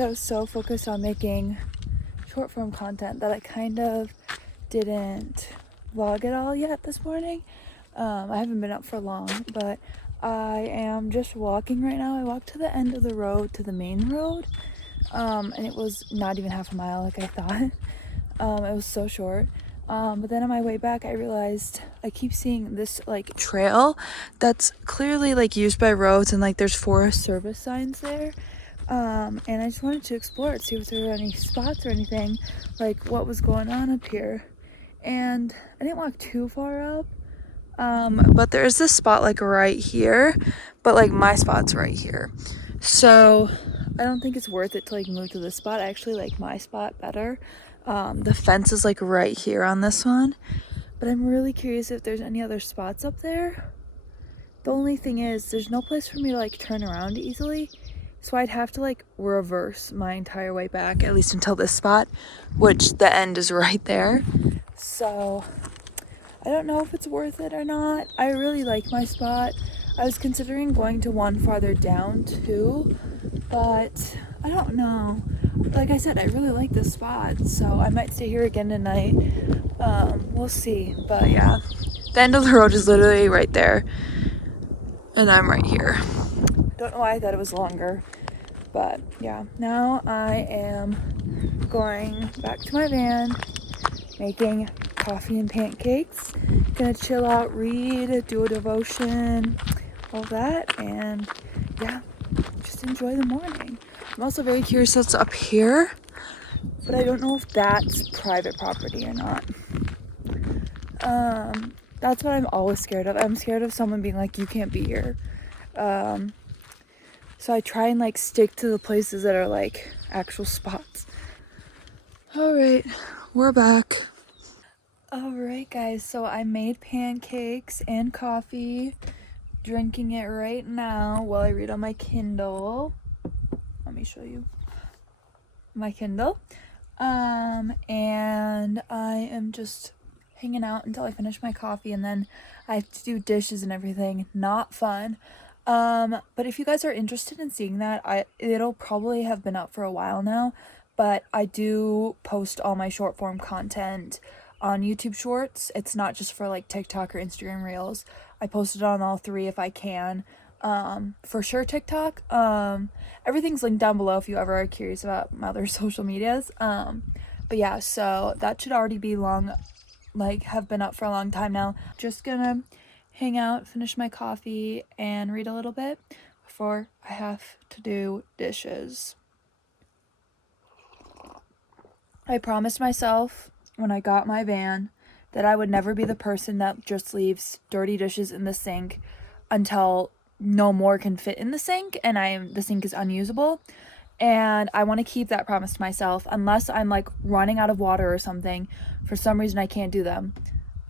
said, I was so focused on making short form content that I kind of didn't vlog at all yet this morning. I haven't been up for long, but I am just walking right now. I walked to the end of the road to the main road, and it was not even half a mile like I thought. It was so short. But then on my way back, I realized I keep seeing this like trail that's clearly like used by roads, and like there's Forest Service signs there. And I just wanted to explore it, see if there were any spots or anything, like what was going on up here. And I didn't walk too far up, but there's this spot like right here, but like my spot's right here. So I don't think it's worth it to like move to this spot. I actually like my spot better. The fence is like right here on this one, but I'm really curious if there's any other spots up there. The only thing is there's no place for me to like turn around easily. So I'd have to like reverse my entire way back, at least until this spot, which the end is right there. So I don't know if it's worth it or not. I really like my spot. I was considering going to one farther down too, but I don't know. Like I said, I really like this spot, so I might stay here again tonight. We'll see. But yeah, the end of the road is literally right there, and I'm right here. Don't know why I thought it was longer, but yeah, now I am going back to my van, making coffee and pancakes. Gonna chill out, read, do a devotion, all that, and yeah, just enjoy the morning. I'm also very curious what's up here, but I don't know if that's private property or not. That's what I'm always scared of. I'm scared of someone being like, you can't be here. So I try and like stick to the places that are like actual spots. All right, we're back. All right, guys, so I made pancakes and coffee, drinking it right now while I read on my Kindle. Let me show you my Kindle. And I am just hanging out until I finish my coffee, and then I have to do dishes and everything. Not fun. But if you guys are interested in seeing that, it'll probably have been up for a while now, but I do post all my short form content on YouTube Shorts. It's not just for like TikTok or Instagram Reels. I post it on all three if I can. For sure TikTok. Everything's linked down below if you ever are curious about my other social medias. But yeah, so that should already be have been up for a long time now. Just gonna hang out, finish my coffee, and read a little bit before I have to do dishes. I promised myself when I got my van that I would never be the person that just leaves dirty dishes in the sink until no more can fit in the sink and the sink is unusable. And I want to keep that promise to myself unless I'm like running out of water or something. For some reason I can't do them.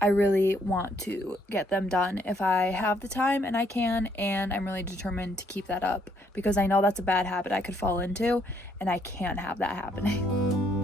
I really want to get them done if I have the time and I can, and I'm really determined to keep that up because I know that's a bad habit I could fall into, and I can't have that happening.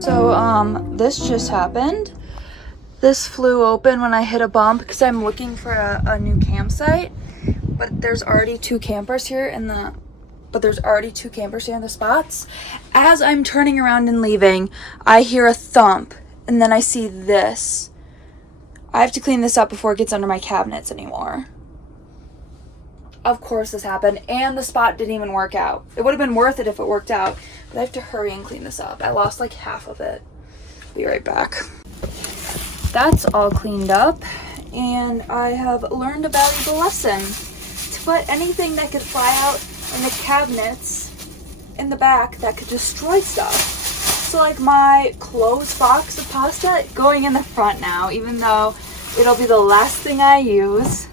So this just happened. This flew open when I hit a bump because I'm looking for a new campsite, but there's already two campers here in the spots. As I'm turning around and leaving, I hear a thump, and then I see this. I have to clean this up before it gets under my cabinets anymore. Of course this happened, and the spot didn't even work out. It would have been worth it if it worked out, but I have to hurry and clean this up. I lost like half of it. Be right back. That's all cleaned up, and I have learned a valuable lesson. To put anything that could fly out in the cabinets in the back that could destroy stuff. So like my closed box of pasta going in the front now, even though it'll be the last thing I use.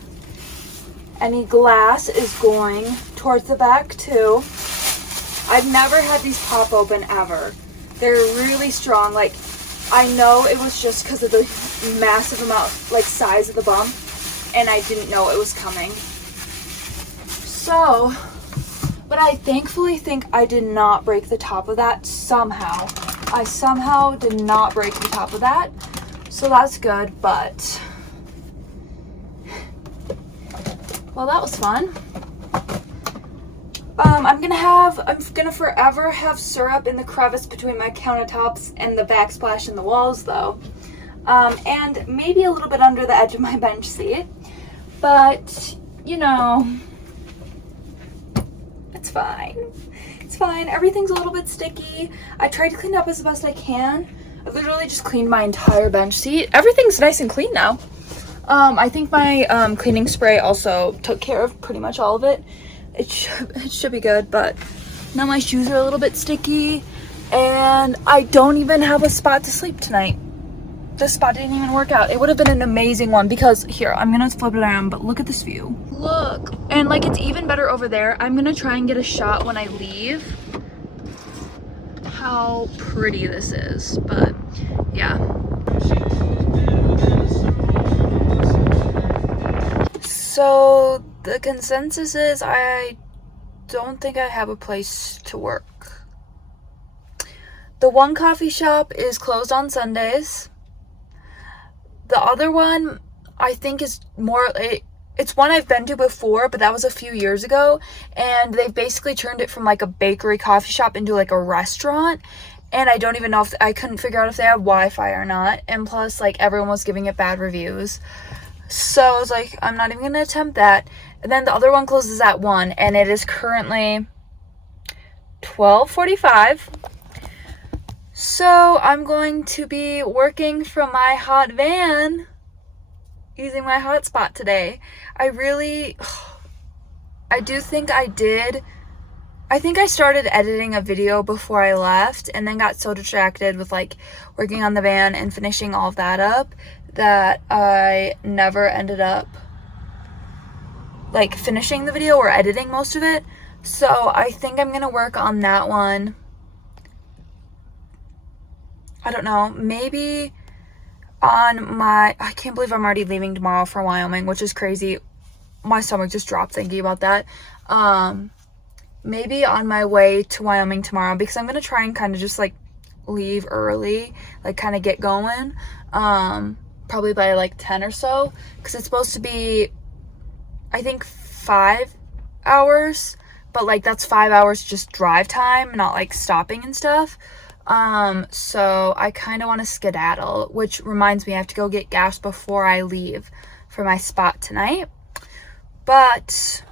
Any glass is going towards the back too. I've never had these pop open ever. They're really strong. Like, I know it was just because of the massive amount, like, size of the bump. and I didn't know it was coming. So, but I thankfully think I did not break the top of that somehow. I somehow did not break the top of that. So that's good, but well, that was fun. I'm gonna forever have syrup in the crevice between my countertops and the backsplash in the walls though. And maybe a little bit under the edge of my bench seat. But, you know, it's fine. It's fine. Everything's a little bit sticky. I tried to clean it up as best I can. I literally just cleaned my entire bench seat. Everything's nice and clean now. I think my cleaning spray also took care of pretty much all of it. It should be good, but now my shoes are a little bit sticky, and I don't even have a spot to sleep tonight. This spot didn't even work out. It would have been an amazing one because here, I'm gonna flip it around, but look at this view. Look, and like it's even better over there. I'm gonna try and get a shot when I leave. How pretty this is, but yeah. So the consensus is I don't think I have a place to work. The one coffee shop is closed on Sundays. The other one, I think, is more, it's one I've been to before, but that was a few years ago, and they've basically turned it from like a bakery coffee shop into like a restaurant, and I don't even know if, I couldn't figure out if they had Wi-Fi or not, and plus, like, everyone was giving it bad reviews, so I was like, I'm not even gonna attempt that. And then the other one closes at 1, and it is currently 12:45. So I'm going to be working from my hot van using my hotspot today. I do think I think I started editing a video before I left and then got so distracted with like working on the van and finishing all of that up that I never ended up like finishing the video or editing most of it. So I think I'm gonna work on that one. I don't know, maybe on my, I can't believe I'm already leaving tomorrow for Wyoming, which is crazy. My stomach just dropped thinking about that. Maybe on my way to Wyoming tomorrow, because I'm going to try and kind of just like leave early, like kind of get going, probably by like 10 or so, because it's supposed to be, I think 5 hours, but like that's 5 hours just drive time, not like stopping and stuff. So I kind of want to skedaddle, which reminds me I have to go get gas before I leave for my spot tonight. But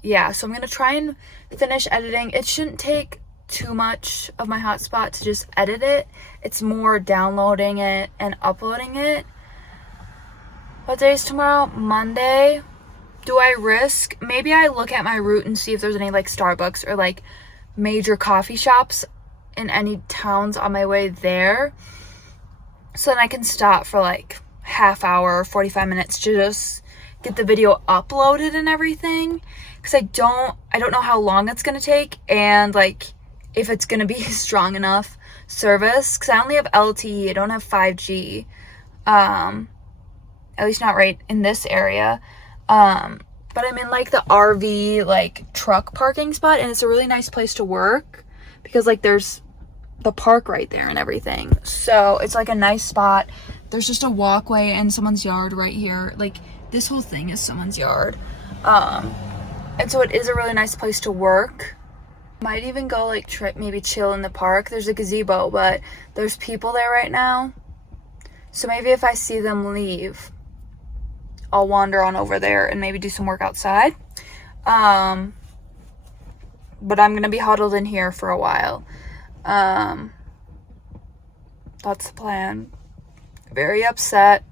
yeah, so I'm going to try and finish editing. It shouldn't take too much of my hotspot to just edit it. It's more downloading it and uploading it. What day is tomorrow? Monday. Do I risk? Maybe I look at my route and see if there's any like Starbucks or like major coffee shops in any towns on my way there, so then I can stop for like half hour or 45 minutes to just get the video uploaded and everything, because I don't know how long it's gonna take, and like if it's gonna be strong enough service, because I only have LTE, I don't have 5G, at least not right in this area, but I'm in like the RV like truck parking spot, and it's a really nice place to work because like there's the park right there and everything, so it's like a nice spot. There's just a walkway and someone's yard right here, like this whole thing is someone's yard, and so it is a really nice place to work. Might even go like maybe chill in the park. There's a gazebo, but there's people there right now, so maybe if I see them leave, I'll wander on over there and maybe do some work outside. But I'm gonna be huddled in here for a while. That's the plan. Very upset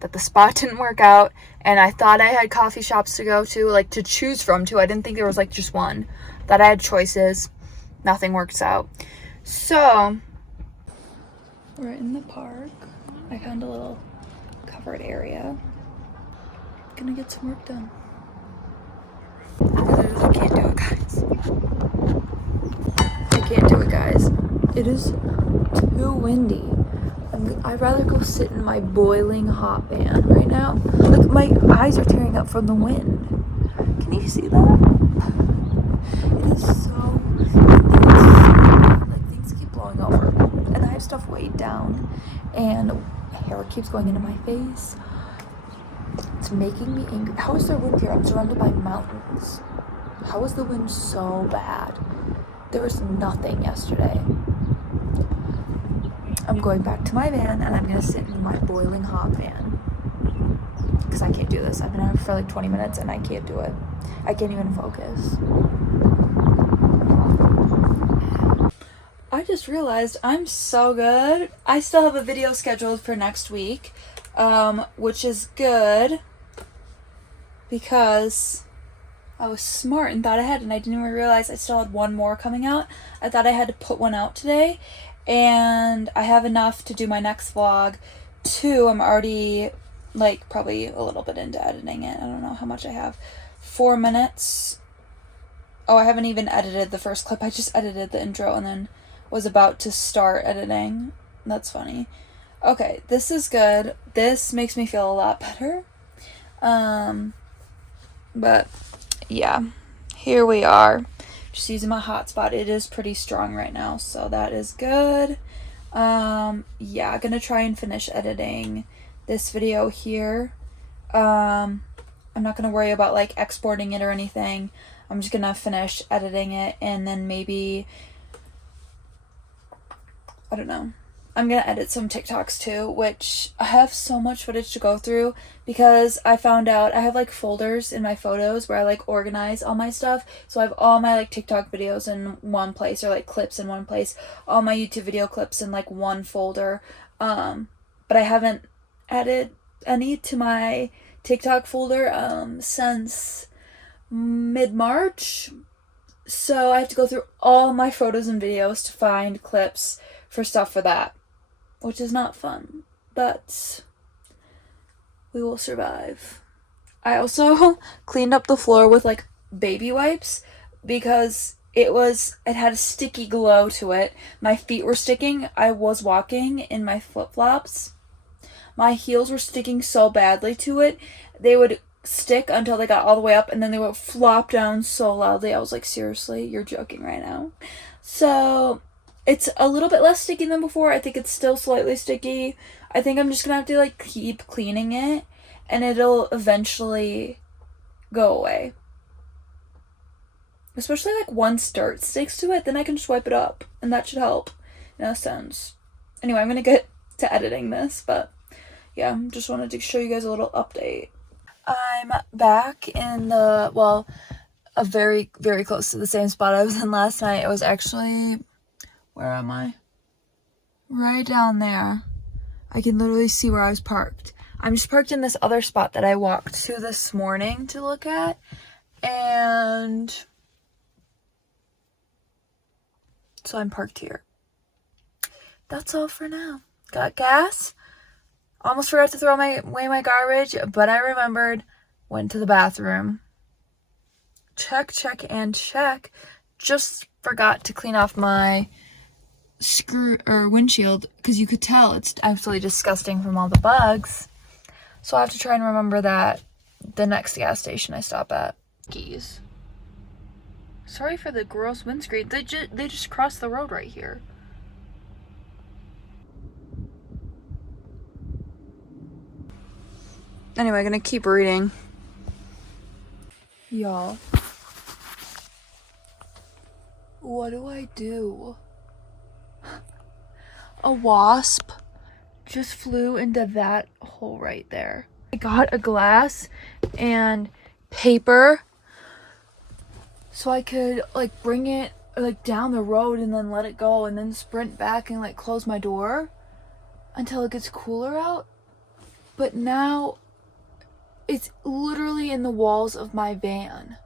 that the spot didn't work out, and I thought I had coffee shops to go to, like to choose from too. I didn't think there was like just one. That I had choices. Nothing works out. So we're in the park. I found a little covered area. Gonna get some work done. I can't do it, guys. I can't do it, guys. It is too windy. I've I'd rather go sit in my boiling hot van right now. Look, my eyes are tearing up from the wind. Can you see that? It is so like things keep blowing over, and I have stuff weighed down, and hair keeps going into my face. It's making me angry. How is there wind here? I'm surrounded by mountains. How is the wind so bad? There was nothing yesterday. I'm going back to my van and I'm gonna sit in my boiling hot van because I can't do this. I've been out for like 20 minutes and I can't do it. I can't even focus. I just realized I'm so good. I still have a video scheduled for next week, which is good because I was smart and thought ahead, and I didn't even realize I still had one more coming out. I thought I had to put one out today, and I have enough to do my next vlog. 2, I'm already like probably a little bit into editing it. I don't know how much I have. 4 minutes. Oh, I haven't even edited the first clip. I just edited the intro and then was about to start editing. That's funny. Okay, this is good. This makes me feel a lot better. But yeah, here we are. Just using my hotspot. It is pretty strong right now, so that is good. Yeah, gonna try and finish editing this video here. I'm not gonna worry about like exporting it or anything. I'm just gonna finish editing it, and then maybe, I don't know, I'm gonna edit some TikToks too, which I have so much footage to go through because I found out I have like folders in my photos where I like organize all my stuff. So I have all my like TikTok videos in one place, or like clips in one place, all my YouTube video clips in like one folder. But I haven't added any to my TikTok folder since mid-March. So I have to go through all my photos and videos to find clips for stuff for that, which is not fun, but we will survive. I also cleaned up the floor with like baby wipes because it had a sticky glow to it. My feet were sticking. I was walking in my flip-flops. My heels were sticking so badly to it. They would stick until they got all the way up, and then they would flop down so loudly. I was like, seriously, you're joking right now. So it's a little bit less sticky than before. I think it's still slightly sticky. I think I'm just gonna have to like keep cleaning it, and it'll eventually go away. Especially like once dirt sticks to it, then I can just wipe it up, and that should help in a sense. Anyway, I'm gonna get to editing this, but yeah, just wanted to show you guys a little update. I'm back in the, well, a very, very close to the same spot I was in last night. It was actually, where am I? Right down there. I can literally see where I was parked. I'm just parked in this other spot that I walked to this morning to look at. And so I'm parked here. That's all for now. Got gas. Almost forgot to throw away my garbage, but I remembered. Went to the bathroom. Check, check, and check. Just forgot to clean off my windshield, because you could tell it's absolutely disgusting from all the bugs. So I have to try and remember that the next gas station I stop at. Geez. Sorry for the gross windscreen. They just crossed the road right here. Anyway, gonna keep reading. Y'all. What do I do? A wasp just flew into that hole right there. I got a glass and paper so I could like bring it like down the road and then let it go and then sprint back and like close my door until it gets cooler out. But now it's literally in the walls of my van.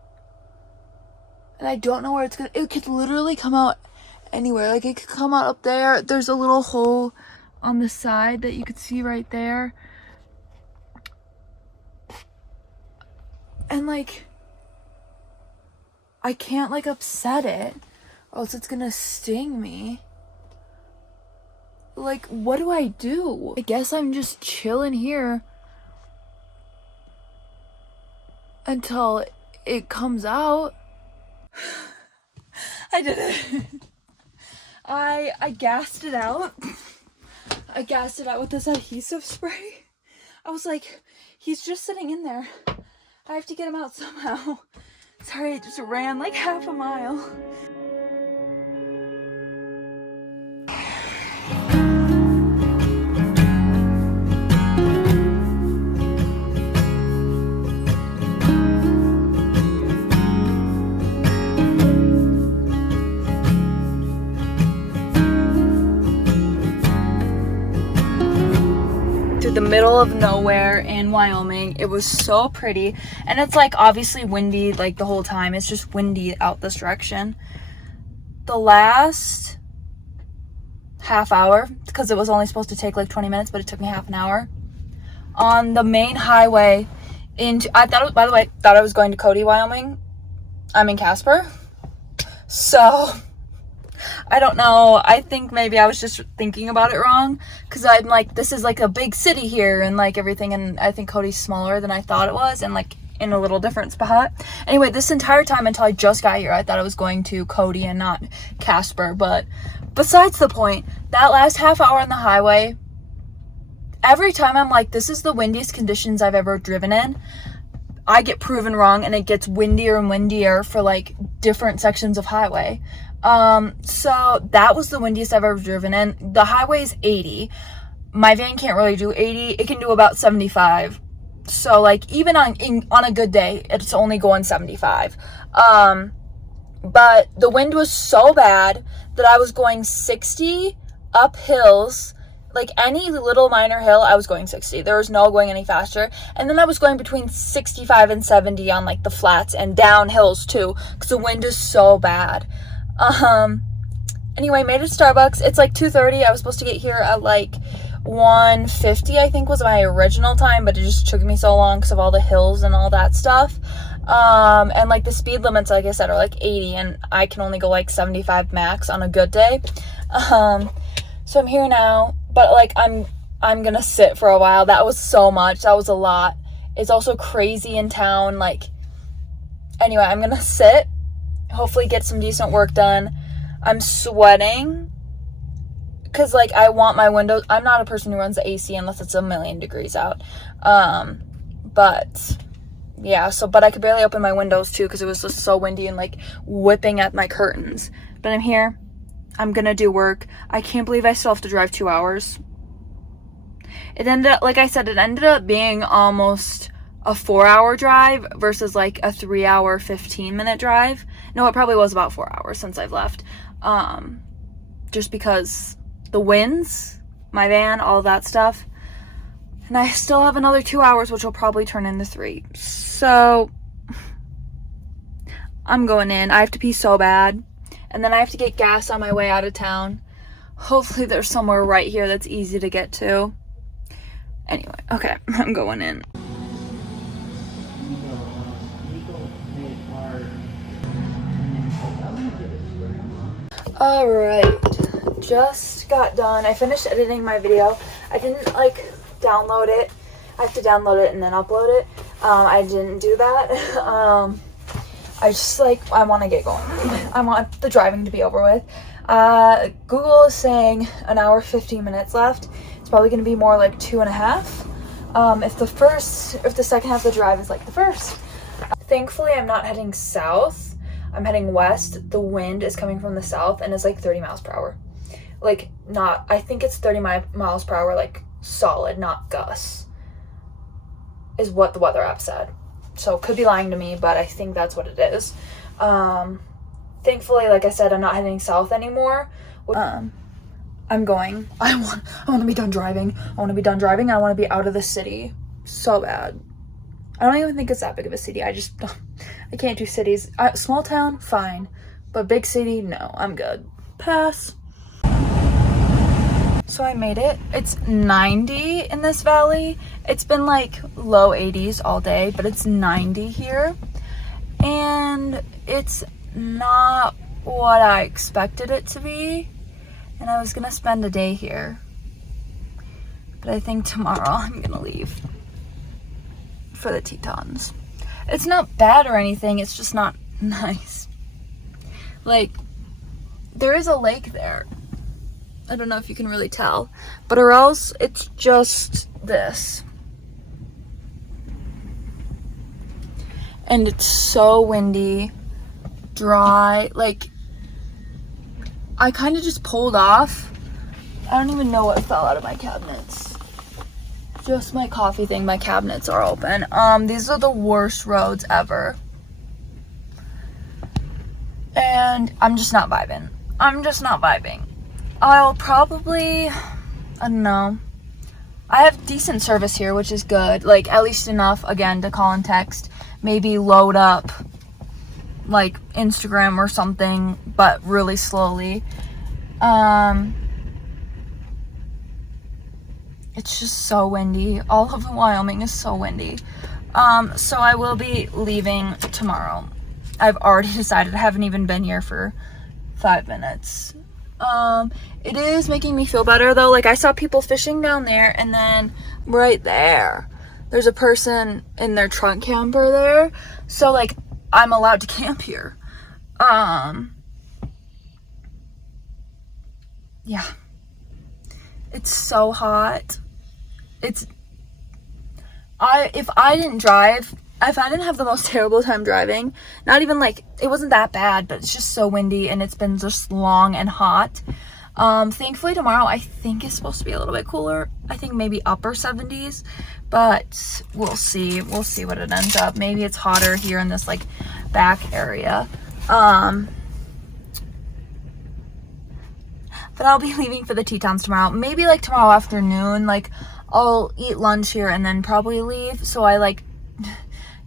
And I don't know where it's gonna, it could literally come out anywhere. Like it could come out up there. There's a little hole on the side that you could see right there. And like, I can't like upset it or else it's gonna sting me. Like, what do I do? I guess I'm just chilling here until it comes out. I did it. I gassed it out. I gassed it out with this adhesive spray. I was like, he's just sitting in there. I have to get him out somehow. Sorry, I just ran like half a mile. The middle of nowhere in Wyoming. It was so pretty, and it's like obviously windy like the whole time. It's just windy out this direction. The last half hour, because it was only supposed to take like 20 minutes, but it took me half an hour on the main highway into, I thought, by the way, thought I was going to Cody, Wyoming. I'm in Casper, so I don't know. I think maybe I was just thinking about it wrong, because I'm like, this is like a big city here and like everything, and I think Cody's smaller than I thought it was, and like in a little different spot. Anyway, this entire time until I just got here, I thought I was going to Cody and not Casper. But besides the point, that last half hour on the highway, every time I'm like, this is the windiest conditions I've ever driven in, I get proven wrong, and it gets windier and windier for like different sections of highway. So that was the windiest I've ever driven in. The highway is 80. My van can't really do 80. It can do about 75. So like even on a good day, it's only going 75. But the wind was so bad that I was going 60 up hills. Like any little minor hill, I was going 60. There was no going any faster. And then I was going between 65 and 70 on like the flats and down hills too, because the wind is so bad. Anyway, made it to Starbucks. It's like 2:30. I was supposed to get here at like 1:50, I think was my original time, but it just took me so long because of all the hills and all that stuff. And like the speed limits, like I said, are like 80, and I can only go like 75 max on a good day. So I'm here now, but like I'm gonna sit for a while. That was so much. That was a lot. It's also crazy in town. Like, anyway, I'm gonna sit, hopefully get some decent work done. I'm sweating because like I want my windows. I'm not a person who runs the AC unless it's 1,000,000 degrees out. But yeah, but I could barely open my windows too because it was just so windy and like whipping at my curtains. But I'm here. I'm gonna do work. I can't believe I still have to drive 2 hours. It ended up, like I said, it ended up being almost a 4-hour drive versus like a 3-hour, 15-minute drive. No, it probably was about 4 hours since I've left. Just because the winds, my van, all of that stuff. And I still have another 2 hours, which will probably turn into 3. So I'm going in. I have to pee so bad. And then I have to get gas on my way out of town. Hopefully there's somewhere right here that's easy to get to. Anyway, okay, I'm going in. Alright, just got done. I finished editing my video. I didn't like download it. I have to download it and then upload it. I didn't do that. I just like, I want to get going. I want the driving to be over with. Google is saying 1 hour, 15 minutes left. It's probably going to be more like 2.5. If the second half of the drive is like the first. Thankfully, I'm not heading south. I'm heading west. The wind is coming from the south and it's like 30 miles per hour. Like I think it's 30 miles per hour, like solid, not gusts, is what the weather app said. So could be lying to me, but I think that's what it is. Thankfully, like I said, I'm not heading south anymore. I'm going. I want to be done driving. I want to be out of the city so bad. I don't even think it's that big of a city. I can't do cities. Small town, fine. But big city, no. I'm good. Pass. So I made it. It's 90 in this valley. It's been like low 80s all day, but it's 90 here. And it's not what I expected it to be. And I was gonna spend a day here. But I think tomorrow I'm gonna leave for the Tetons. It's not bad or anything, it's just not nice. Like, there is a lake there. I don't know if you can really tell, but or else it's just this. And it's so windy, dry. Like, I kind of just pulled off. I don't even know what fell out of my cabinets. Just my coffee thing. My cabinets are open. These are the worst roads ever. And I'm just not vibing. I'll probably, I don't know. I have decent service here, which is good. Like, at least enough, again, to call and text. Maybe load up, like, Instagram or something, but really slowly. It's just so windy. All of Wyoming is so windy. So I will be leaving tomorrow. I've already decided. I haven't even been here for 5 minutes. It is making me feel better though. Like, I saw people fishing down there, and then right there, there's a person in their trunk camper there. So, like, I'm allowed to camp here. Yeah. It's so hot. If I didn't have the most terrible time driving, not even like, it wasn't that bad, but it's just so windy and it's been just long and hot. Thankfully tomorrow I think is supposed to be a little bit cooler. I think maybe upper 70s, but we'll see what it ends up. Maybe it's hotter here in this like back area. But I'll be leaving for the Tetons tomorrow. Maybe like tomorrow afternoon, like I'll eat lunch here and then probably leave, so I like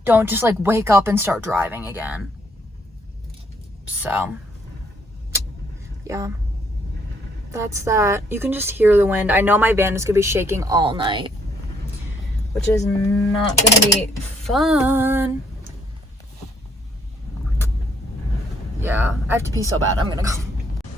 don't just like wake up and start driving again. So yeah, that's that. You can just hear the wind. I know my van is gonna be shaking all night, which is not gonna be fun. Yeah, I have to pee so bad. I'm gonna go.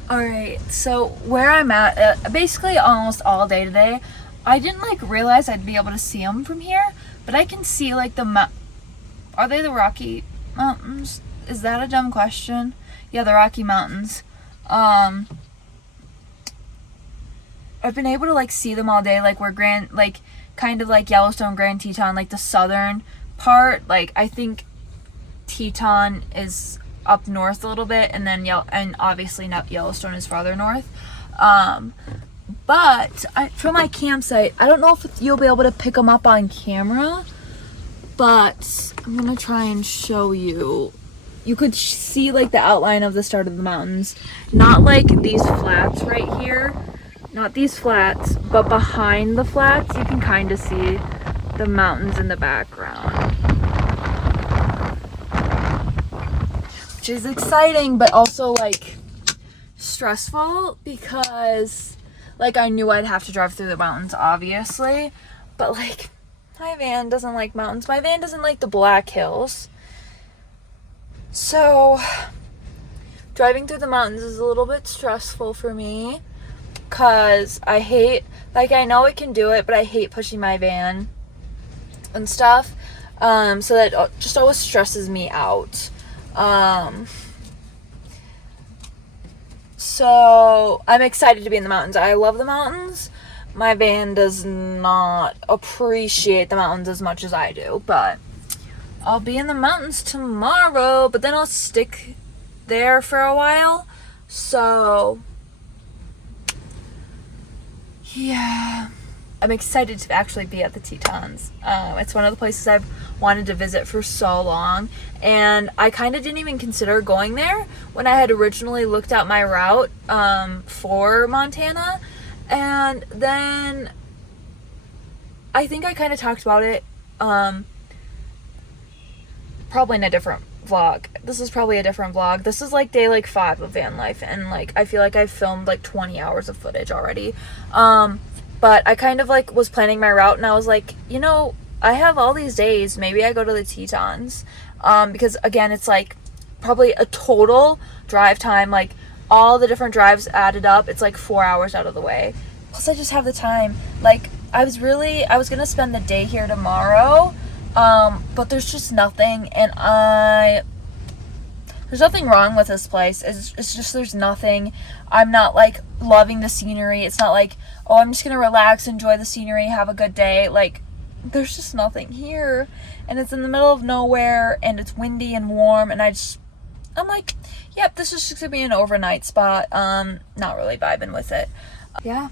Alright, so where I'm at, basically almost all day today, I didn't like realize I'd be able to see them from here, but I can see like are they the Rocky Mountains? Is that a dumb question? Yeah, the Rocky Mountains. I've been able to like see them all day, like where kind of like Yellowstone, Grand Teton, like the southern part. Like, I think Teton is up north a little bit, and then and obviously not Yellowstone is farther north. But from my campsite, I don't know if you'll be able to pick them up on camera, but I'm gonna try and show you. You could see like the outline of the start of the mountains, not like these flats right here, not these flats, but behind the flats you can kind of see the mountains in the background, which is exciting, but also like stressful, because like I knew I'd have to drive through the mountains, obviously, but like my van doesn't like mountains. My van doesn't like the Black Hills. So driving through the mountains is a little bit stressful for me, because I hate, like, I know it can do it, but I hate pushing my van and stuff. So that just always stresses me out. So I'm excited to be in the mountains. I love the mountains. My van does not appreciate the mountains as much as I do, but I'll be in the mountains tomorrow, but then I'll stick there for a while. So yeah, I'm excited to actually be at the Tetons. It's one of the places I've wanted to visit for so long, and I kind of didn't even consider going there when I had originally looked at my route for Montana. And then I think I kind of talked about it probably in a different vlog. This is probably a different vlog. This is like day like 5 of van life, and like I feel like I've filmed like 20 hours of footage already. But I kind of like was planning my route, and I was like, you know, I have all these days, maybe I go to the Tetons, because again, it's like probably a total drive time, like all the different drives added up, it's like 4 hours out of the way. Plus I just have the time. Like, I was gonna spend the day here tomorrow, but there's just nothing, and there's nothing wrong with this place. It's just there's nothing. I'm not like loving the scenery. It's not like, oh, I'm just gonna relax, enjoy the scenery, have a good day. Like, there's just nothing here, and it's in the middle of nowhere, and it's windy and warm, and I'm like, yep, this is just gonna be an overnight spot. Not really vibing with it. Yeah,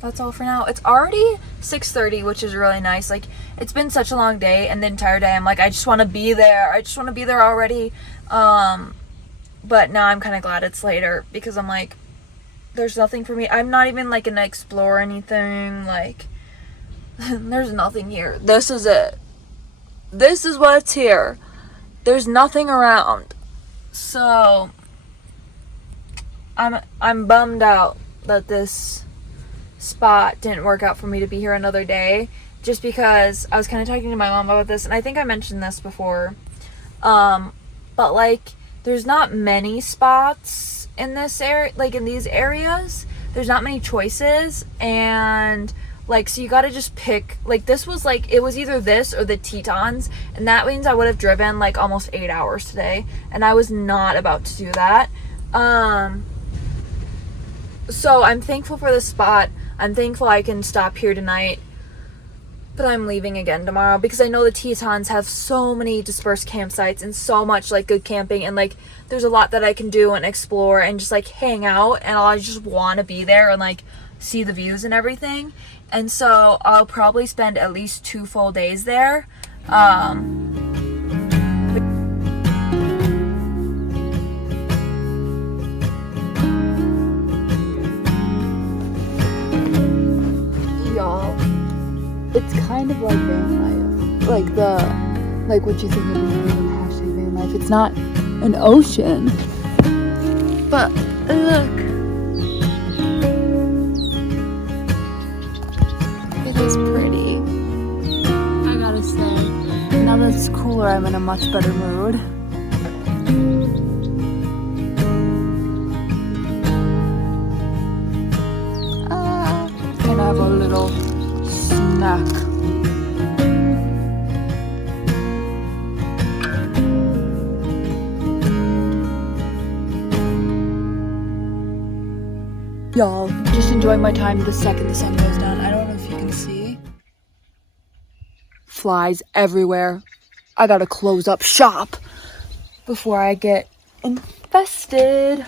that's all for now. It's already 6:30, which is really nice. Like, it's been such a long day, and the entire day I'm like, I just want to be there. I just want to be there already. But now I'm kind of glad it's later, because I'm like, there's nothing for me. I'm not even like gonna explore anything. Like, there's nothing here. This is it. This is what's here. There's nothing around. So I'm bummed out that this spot didn't work out for me to be here another day, just because I was kind of talking to my mom about this, and I think I mentioned this before, but like, there's not many spots in this area, like in these areas. There's not many choices, and like, so you gotta just pick. Like, this was like, it was either this or the Tetons, and that means I would have driven like almost 8 hours today, and I was not about to do that. So I'm thankful for this spot. I'm thankful I can stop here tonight, but I'm leaving again tomorrow, because I know the Tetons have so many dispersed campsites and so much like good camping, and like, there's a lot that I can do and explore and just like hang out, and I just want to be there and like see the views and everything. And so I'll probably spend at least 2 full days there. Y'all, it's kind of like van life. Like what you think of hashtag van life. It's not an ocean, but look. It is pretty. I gotta say, now that it's cooler, I'm in a much better mood. And I have a little snack. Y'all, just enjoying my time the second the sun goes down. I don't know if you can see. Flies everywhere. I gotta close up shop before I get infested.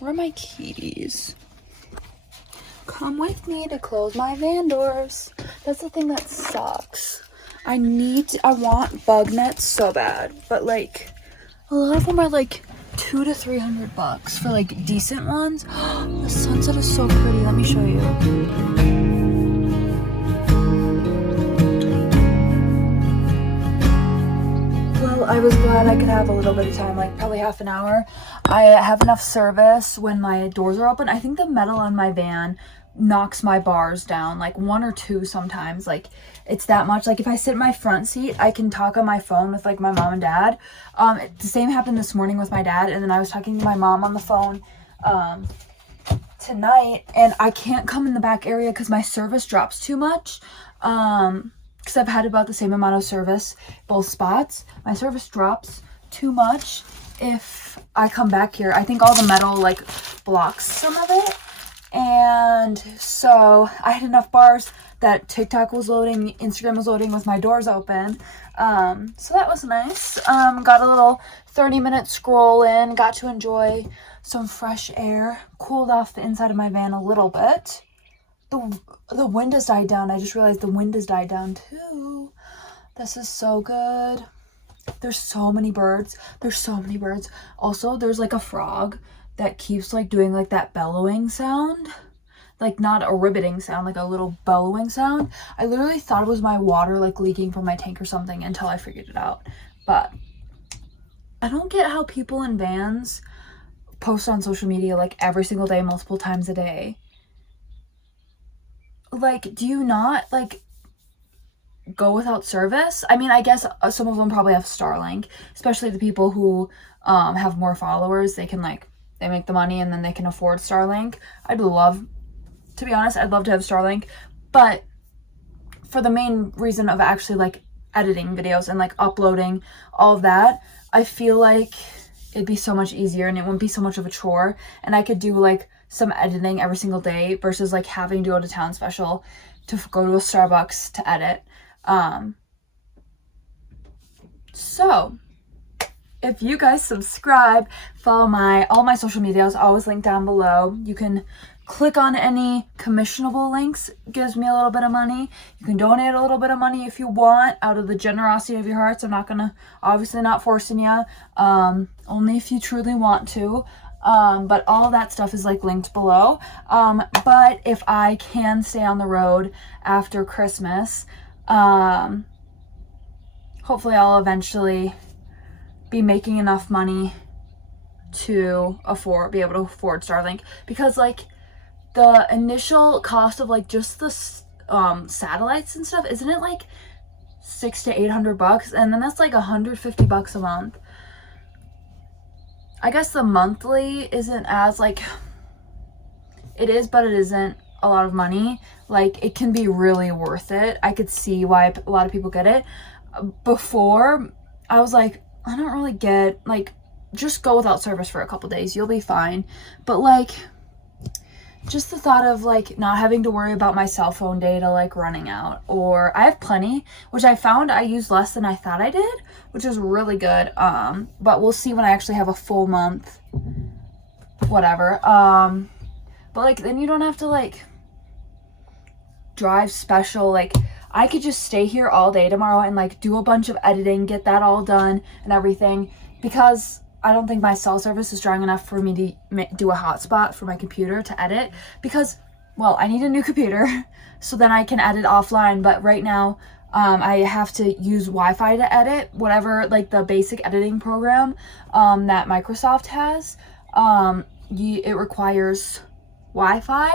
Where are my keys? Come with me to close my van doors. That's the thing that sucks. I want bug nets so bad, but like, a lot of them are like $200 to $300 for like decent ones. The sunset is so pretty. Let me show you. Well, I was glad I could have a little bit of time, like probably half an hour. I have enough service when my doors are open. I think the metal on my van knocks my bars down, like 1 or 2 sometimes. Like, it's that much. Like, if I sit in my front seat, I can talk on my phone with like my mom and dad. The same happened this morning with my dad, and then I was talking to my mom on the phone tonight, and I can't come in the back area because my service drops too much. Because I've had about the same amount of service both spots. My service drops too much if I come back here. I think all the metal like blocks some of it. And so I had enough bars that TikTok was loading, Instagram was loading with my doors open. So that was nice. Got a little 30-minute scroll in, got to enjoy some fresh air, cooled off the inside of my van a little bit. The wind has died down. I just realized the wind has died down too. This is so good. There's so many birds. Also, there's like a frog that keeps like doing like that bellowing sound. Like, not a ribbiting sound, like a little bellowing sound. I literally thought it was my water like leaking from my tank or something until I figured it out. But I don't get how people in vans post on social media like every single day, multiple times a day. Like, do you not like go without service? I mean, I guess some of them probably have Starlink, especially the people who have more followers. They can like, they make the money and then they can afford Starlink. I'd love to be honest, I'd love to have Starlink, but for the main reason of actually like editing videos and like uploading all of that, I feel like it'd be so much easier and it wouldn't be so much of a chore, and I could do like some editing every single day versus like having to go to Town Special to go to a Starbucks to edit. So if you guys subscribe, follow all my social medias, always linked down below. You can click on any commissionable links, gives me a little bit of money. You can donate a little bit of money if you want, out of the generosity of your hearts. I'm not gonna, obviously not forcing you, only if you truly want to. But all of that stuff is like linked below. But if I can stay on the road after Christmas, hopefully I'll eventually be making enough money to be able to afford Starlink, because like the initial cost of like just the satellites and stuff, isn't it like $600 to $800, and then that's like $150 a month. I guess the monthly isn't as like, it is, but it isn't a lot of money. Like it can be really worth it. I could see why a lot of people get it. Before I was like, I don't really get, like, just go without service for a couple days, you'll be fine. But like just the thought of like not having to worry about my cell phone data like running out, or I have plenty, which I found I use less than I thought I did, which is really good. But we'll see when I actually have a full month, whatever. But like then you don't have to like drive special. Like I could just stay here all day tomorrow and like do a bunch of editing, get that all done and everything, because I don't think my cell service is strong enough for me to do a hotspot for my computer to edit, because, well, I need a new computer so then I can edit offline. But right now, I have to use Wi-Fi to edit whatever, like the basic editing program that Microsoft has. It requires Wi-Fi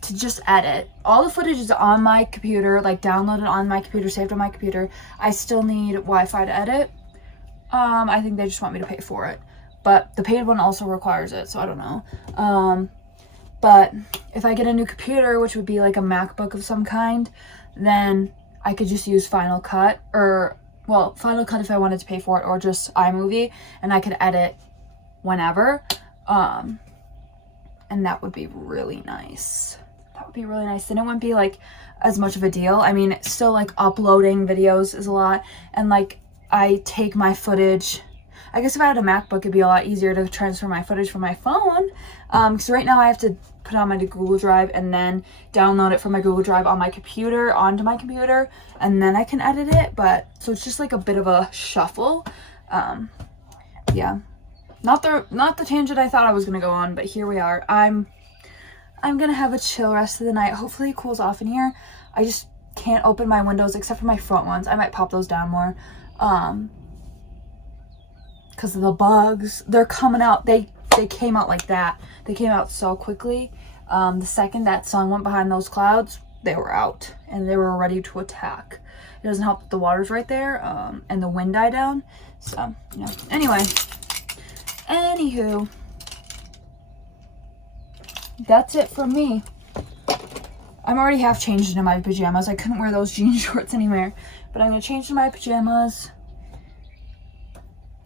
to just edit. All the footage is on my computer, like downloaded on my computer, saved on my computer. I still need Wi-Fi to edit. I think they just want me to pay for it, but the paid one also requires it, so I don't know. But if I get a new computer, which would be like a MacBook of some kind, then I could just use Final Cut, or, well, Final Cut if I wanted to pay for it, or just iMovie, and I could edit whenever. And that would be really nice. That would be really nice. Then it wouldn't be like as much of a deal. I mean, still like uploading videos is a lot, and like I take my footage. I guess if I had a MacBook, it'd be a lot easier to transfer my footage from my phone. Because right now I have to put it on my Google Drive and then download it from my Google Drive on my computer onto my computer, and then I can edit it. But so it's just like a bit of a shuffle. Yeah, not the tangent I thought I was gonna go on, but here we are. I'm gonna have a chill rest of the night. Hopefully it cools off in here. I just can't open my windows except for my front ones. I might pop those down more. Because of the bugs, they're coming out. They came out like that. They came out so quickly. The second that sun went behind those clouds, they were out and they were ready to attack. It doesn't help that the water's right there, and the wind died down. So, you know. Anyway, anywho, that's it from me. I'm already half changed into my pajamas. I couldn't wear those jean shorts anymore, but I'm gonna change to my pajamas,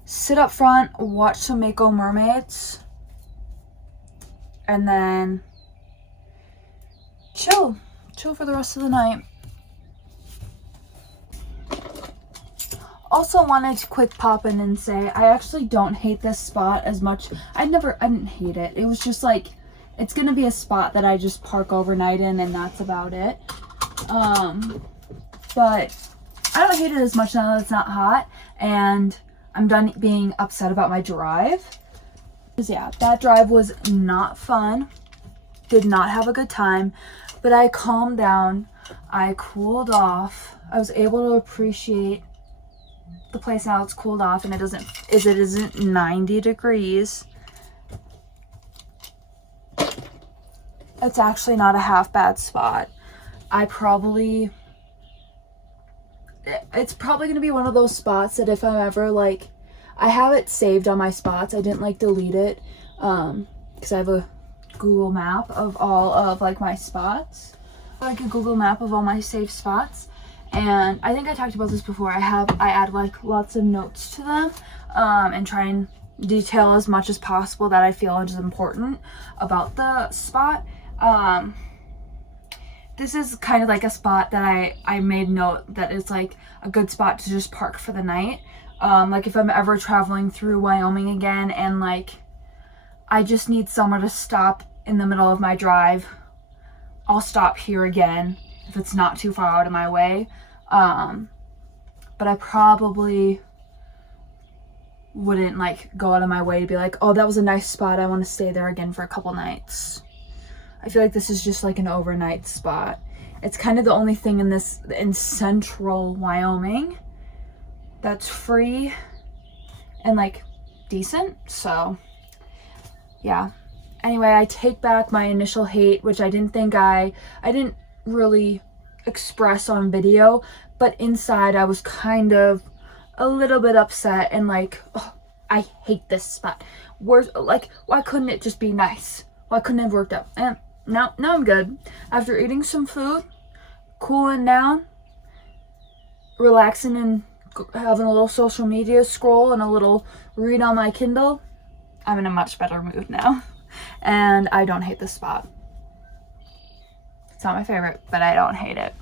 sit up front, watch some Mako Mermaids, and then chill for the rest of the night. Also wanted to quick pop in and say I actually don't hate this spot as much. I didn't hate it. It was just like, it's gonna be a spot that I just park overnight in, and that's about it. But I don't hate it as much now that it's not hot and I'm done being upset about my drive. Because yeah, that drive was not fun. Did not have a good time, but I calmed down. I cooled off. I was able to appreciate the place now. It's cooled off, and it isn't 90 degrees. It's actually not a half bad spot. It's probably gonna be one of those spots that if I'm ever like, I have it saved on my spots. I didn't like delete it, because I have a Google map of all of like my spots, like a Google map of all my safe spots. And I think I talked about this before. I add like lots of notes to them, and try and detail as much as possible that I feel is important about the spot. This is kind of like a spot that I made note that it's like a good spot to just park for the night. Like if I'm ever traveling through Wyoming again and like I just need somewhere to stop in the middle of my drive, I'll stop here again if it's not too far out of my way. But I probably wouldn't like go out of my way to be like, oh, that was a nice spot, I want to stay there again for a couple nights. I feel like this is just like an overnight spot. It's kind of the only thing in central Wyoming that's free and like decent. So yeah. Anyway, I take back my initial hate, which I didn't really express on video, but inside I was kind of a little bit upset and like, oh, I hate this spot. Like, why couldn't it just be nice? Why couldn't it have worked out? And now I'm good. After eating some food, cooling down, relaxing and having a little social media scroll and a little read on my Kindle, I'm in a much better mood now. And I don't hate this spot. It's not my favorite, but I don't hate it.